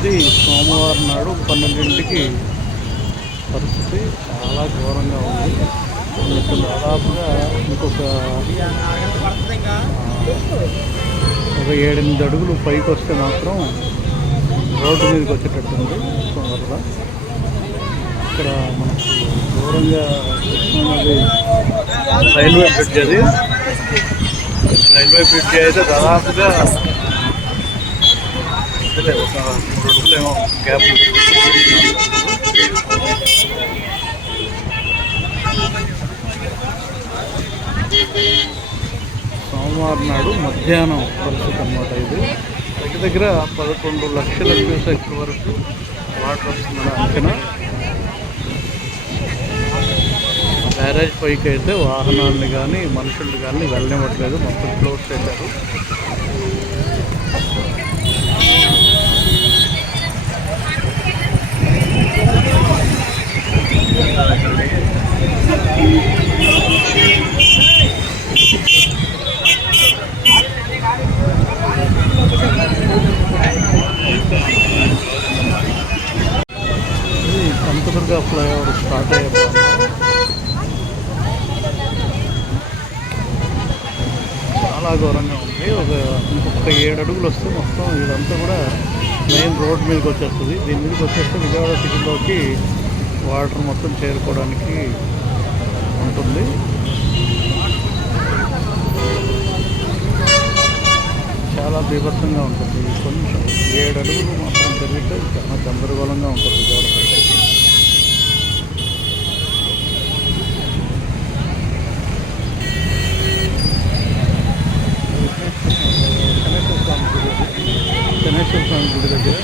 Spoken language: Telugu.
ఇది సోమవారం నాడు 12ంటికి పరిస్థితి చాలా ఘోరంగా ఉంది. మీకు దాదాపుగా ఇంకొక 7-8 అడుగులు పైకి వస్తే మాత్రం రోడ్డు మీదకి వచ్చేటట్టుంది వరద. ఇక్కడ మనకు దూరంగా చూస్తున్నది రైల్వే బ్రిడ్జ్. అది రైల్వే బ్రిడ్జ్ అయితే దాదాపుగా ఒక 3 అడుగులేమో గ్యాప్. సోమవారం నాడు మధ్యాహ్నం పరిస్థితి అన్నమాట ఇది. దగ్గర 11 లక్షల క్యూసెక్ల వరకు వాటర్ వస్తుందని అంచనా. బ్యారేజ్ పైకి అయితే వాహనాలని కానీ మనుషుల్ని కానీ వెళ్ళనివ్వట్లేదు, మొత్తం క్లోజ్ చేశారు. కనకదుర్గ ఫ్లైఓవర్ స్టార్ట్ అయ్యే చాలా ఘోరంగా ఉంది. ఇంకొక 7 అడుగులు వస్తే మొత్తం ఇదంతా కూడా మెయిన్ రోడ్ మీదకి వచ్చేస్తుంది. దీని మీదకి వచ్చేస్తే విజయవాడ సిటీలోకి వాటర్ మొత్తం చేరుకోవడానికి ఉంటుంది. చాలా బీభత్సంగా ఉంటుంది. కొంచెం 7 అడుగులు మాత్రం పెరిగితే చాలా గందరగోళంగా ఉంటుంది విజయవాడ పరిస్థితి. గణేశ్వర స్వామి గుడి దగ్గర